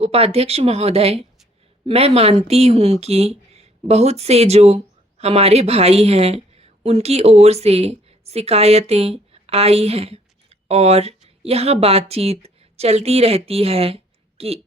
उपाध्यक्ष महोदय, मैं मानती हूँ कि बहुत से जो हमारे भाई हैं, उनकी ओर से शिकायतें आई हैं और यहाँ बातचीत चलती रहती है कि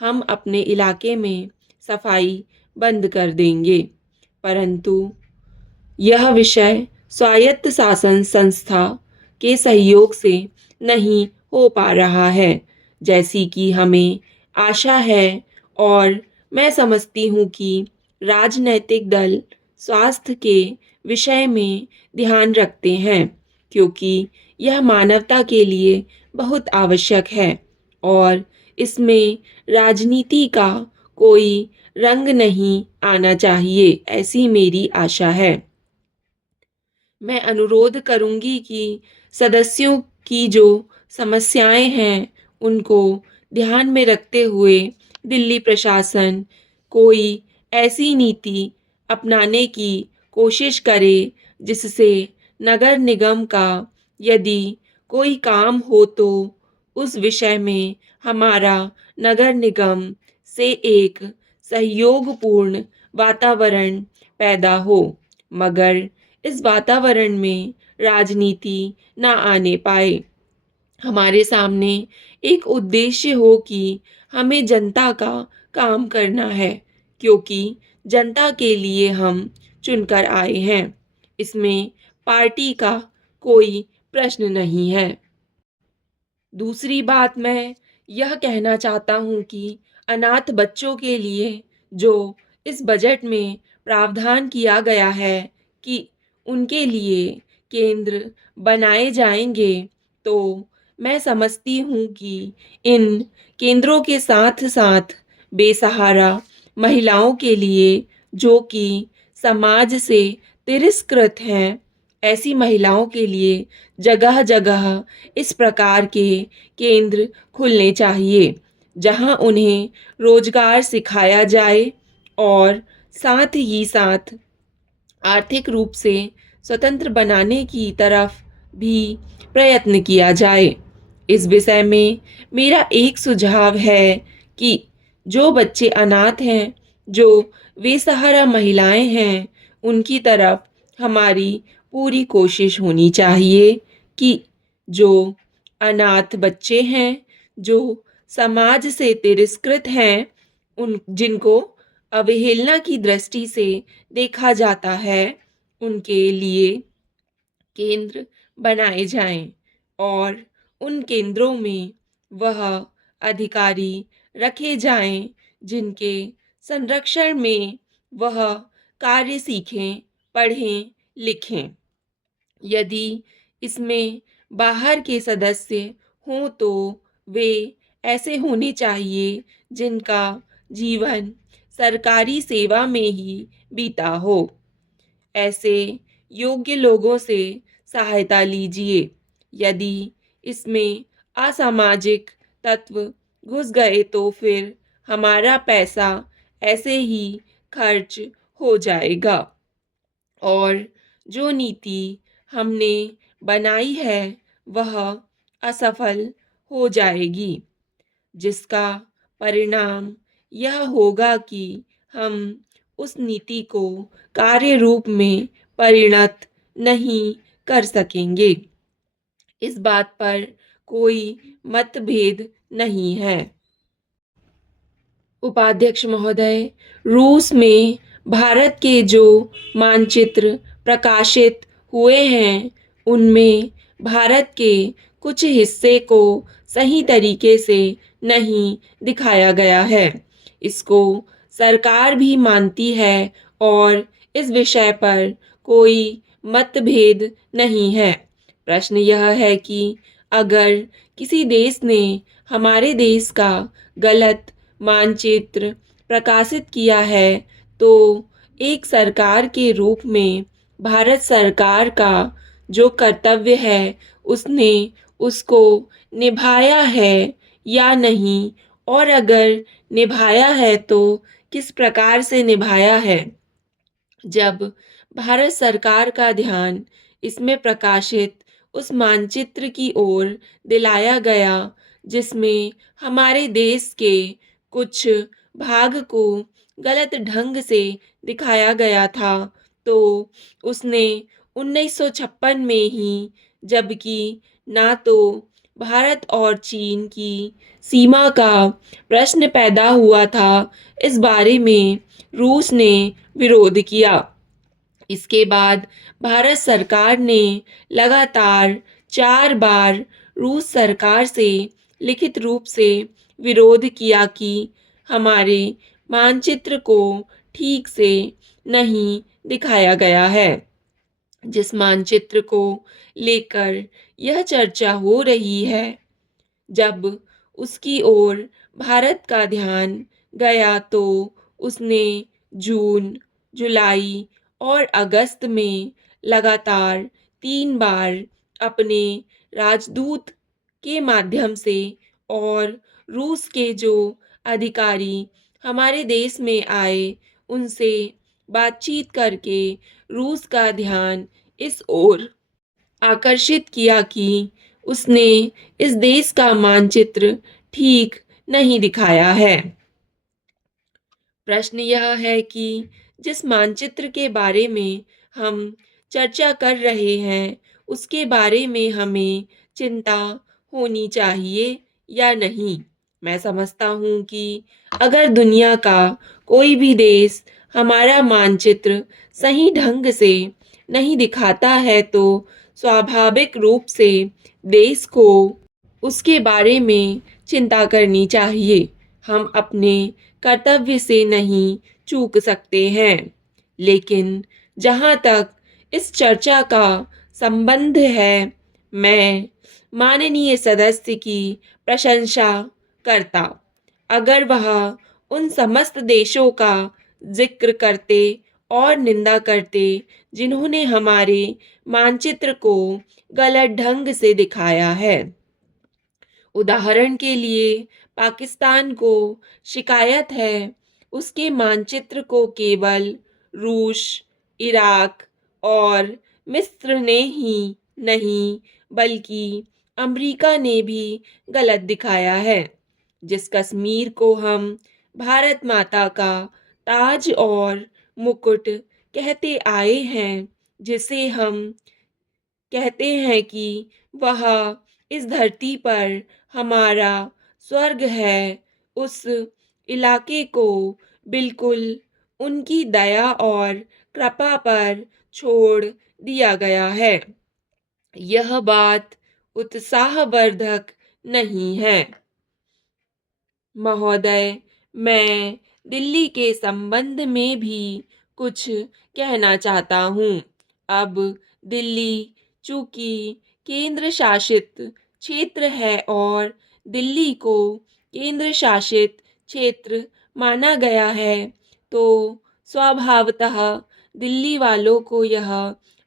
हम अपने इलाके में सफाई बंद कर देंगे। परंतु यह विषय स्वायत्त शासन संस्था के सहयोग से नहीं हो पा रहा है, जैसी कि हमें आशा है। और मैं समझती हूँ कि राजनैतिक दल स्वास्थ्य के विषय में ध्यान रखते हैं, क्योंकि यह मानवता के लिए बहुत आवश्यक है और इसमें राजनीति का कोई रंग नहीं आना चाहिए, ऐसी मेरी आशा है। मैं अनुरोध करूंगी कि सदस्यों की जो समस्याएं हैं, उनको ध्यान में रखते हुए दिल्ली प्रशासन कोई ऐसी नीति अपनाने की कोशिश करे जिससे नगर निगम का यदि कोई काम हो तो उस विषय में हमारा नगर निगम से एक सहयोगपूर्ण वातावरण पैदा हो, मगर इस वातावरण में राजनीति ना आने पाए। हमारे सामने एक उद्देश्य हो कि हमें जनता का काम करना है, क्योंकि जनता के लिए हम चुनकर आए हैं। इसमें पार्टी का कोई प्रश्न नहीं है। दूसरी बात मैं यह कहना चाहता हूँ कि अनाथ बच्चों के लिए जो इस बजट में प्रावधान किया गया है कि उनके लिए केंद्र बनाए जाएंगे, तो मैं समझती हूँ कि इन केंद्रों के साथ साथ बेसहारा महिलाओं के लिए, जो कि समाज से तिरस्कृत हैं, ऐसी महिलाओं के लिए जगह जगह इस प्रकार के केंद्र खुलने चाहिए, जहां उन्हें रोजगार सिखाया जाए और साथ ही साथ आर्थिक रूप से स्वतंत्र बनाने की तरफ भी प्रयत्न किया जाए। इस विषय में मेरा एक सुझाव है कि जो बच्चे अनाथ हैं, जो बेसहारा महिलाएं हैं, उनकी तरफ हमारी पूरी कोशिश होनी चाहिए कि जो अनाथ बच्चे हैं, जो समाज से तिरस्कृत हैं, उन जिनको अवहेलना की दृष्टि से देखा जाता है, उनके लिए केंद्र बनाए जाएं और उन केंद्रों में वह अधिकारी रखे जाएं जिनके संरक्षण में वह कार्य सीखें, पढ़ें, लिखें। यदि इसमें बाहर के सदस्य हों तो वे ऐसे होने चाहिए जिनका जीवन सरकारी सेवा में ही बीता हो। ऐसे योग्य लोगों से सहायता लीजिए। यदि इसमें असामाजिक तत्व घुस गए तो फिर हमारा पैसा ऐसे ही खर्च हो जाएगा और जो नीति हमने बनाई है वह असफल हो जाएगी, जिसका परिणाम यह होगा कि हम उस नीति को कार्य रूप में परिणत नहीं कर सकेंगे। इस बात पर कोई मतभेद नहीं है। उपाध्यक्ष महोदय, रूस में भारत के जो मानचित्र प्रकाशित हुए हैं, उनमें भारत के कुछ हिस्से को सही तरीके से नहीं दिखाया गया है। इसको सरकार भी मानती है और इस विषय पर कोई मतभेद नहीं है। प्रश्न यह है कि अगर किसी देश ने हमारे देश का गलत मानचित्र प्रकाशित किया है, तो एक सरकार के रूप में भारत सरकार का जो कर्तव्य है, उसने उसको निभाया है या नहीं, और अगर निभाया है तो किस प्रकार से निभाया है। जब भारत सरकार का ध्यान इसमें प्रकाशित उस मानचित्र की ओर दिलाया गया जिसमें हमारे देश के कुछ भाग को गलत ढंग से दिखाया गया था, तो उसने 1956 में ही, जबकि ना तो भारत और चीन की सीमा का प्रश्न पैदा हुआ था, इस बारे में रूस ने विरोध किया। इसके बाद भारत सरकार ने लगातार 4 बार रूस सरकार से लिखित रूप से विरोध किया कि हमारे मानचित्र को ठीक से नहीं दिखाया गया है। जिस मानचित्र को लेकर यह चर्चा हो रही है, जब उसकी ओर भारत का ध्यान गया तो उसने जून, जुलाई और अगस्त में लगातार 3 बार अपने राजदूत के माध्यम से और रूस के जो अधिकारी हमारे देश में आए, उनसे बातचीत करके रूस का ध्यान इस ओर आकर्षित किया कि उसने इस देश का मानचित्र ठीक नहीं दिखाया है। प्रश्न यह है कि जिस मानचित्र के बारे में हम चर्चा कर रहे हैं, उसके बारे में हमें चिंता होनी चाहिए या नहीं। मैं समझता हूँ कि अगर दुनिया का कोई भी देश हमारा मानचित्र सही ढंग से नहीं दिखाता है, तो स्वाभाविक रूप से देश को उसके बारे में चिंता करनी चाहिए। हम अपने कर्तव्य से नहीं चूक सकते हैं। लेकिन जहाँ तक इस चर्चा का संबंध है, मैं माननीय सदस्य की प्रशंसा करता अगर वह उन समस्त देशों का जिक्र करते और निंदा करते जिन्होंने हमारे मानचित्र को गलत ढंग से दिखाया है। उदाहरण के लिए पाकिस्तान को शिकायत है उसके मानचित्र को केवल रूस, इराक और मिस्र ने ही नहीं, बल्कि अमेरिका ने भी गलत दिखाया है। जिस कश्मीर को हम भारत माता का ताज और मुकुट कहते आए हैं, जिसे हम कहते हैं कि वह इस धरती पर हमारा स्वर्ग है, उस इलाके को बिल्कुल उनकी दया और कृपा पर छोड़ दिया गया है। यह बात उत्साहवर्धक नहीं है। महोदय, मैं दिल्ली के संबंध में भी कुछ कहना चाहता हूँ। अब दिल्ली चूंकि केंद्र शासित क्षेत्र है और दिल्ली को केंद्र शासित क्षेत्र माना गया है, तो स्वभावतः दिल्ली वालों को यह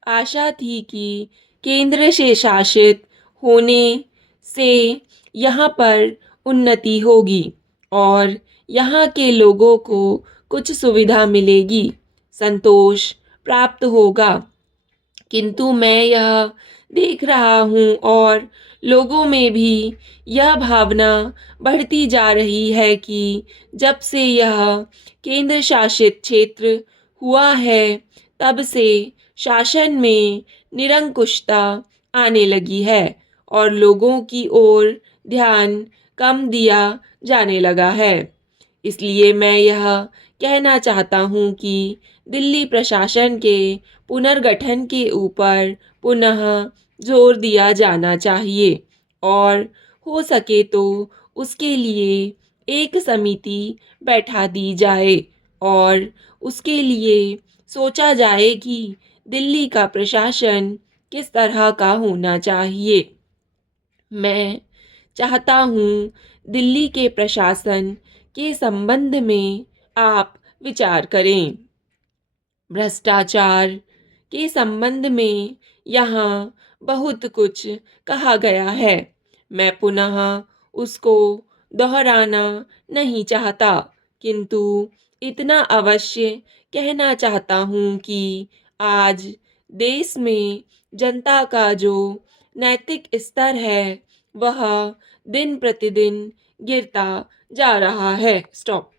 आशा थी कि केंद्र से शासित होने से यहाँ पर उन्नति होगी और यहाँ के लोगों को कुछ सुविधा मिलेगी, संतोष प्राप्त होगा। किंतु मैं यह देख रहा हूँ और लोगों में भी यह भावना बढ़ती जा रही है कि जब से यह केंद्र शासित क्षेत्र हुआ है, तब से शासन में निरंकुशता आने लगी है और लोगों की ओर ध्यान कम दिया जाने लगा है। इसलिए मैं यह कहना चाहता हूँ कि दिल्ली प्रशासन के पुनर्गठन के ऊपर पुनः जोर दिया जाना चाहिए और हो सके तो उसके लिए एक समिति बैठा दी जाए और उसके लिए सोचा जाए कि दिल्ली का प्रशासन किस तरह का होना चाहिए। मैं चाहता हूँ दिल्ली के प्रशासन के संबंध में आप विचार करें। भ्रष्टाचार के संबंध में यहाँ बहुत कुछ कहा गया है। मैं पुनः उसको दोहराना नहीं चाहता, किंतु इतना अवश्य कहना चाहता हूँ कि आज देश में जनता का जो नैतिक स्तर है, वह दिन प्रतिदिन गिरता जा रहा है। स्टॉप।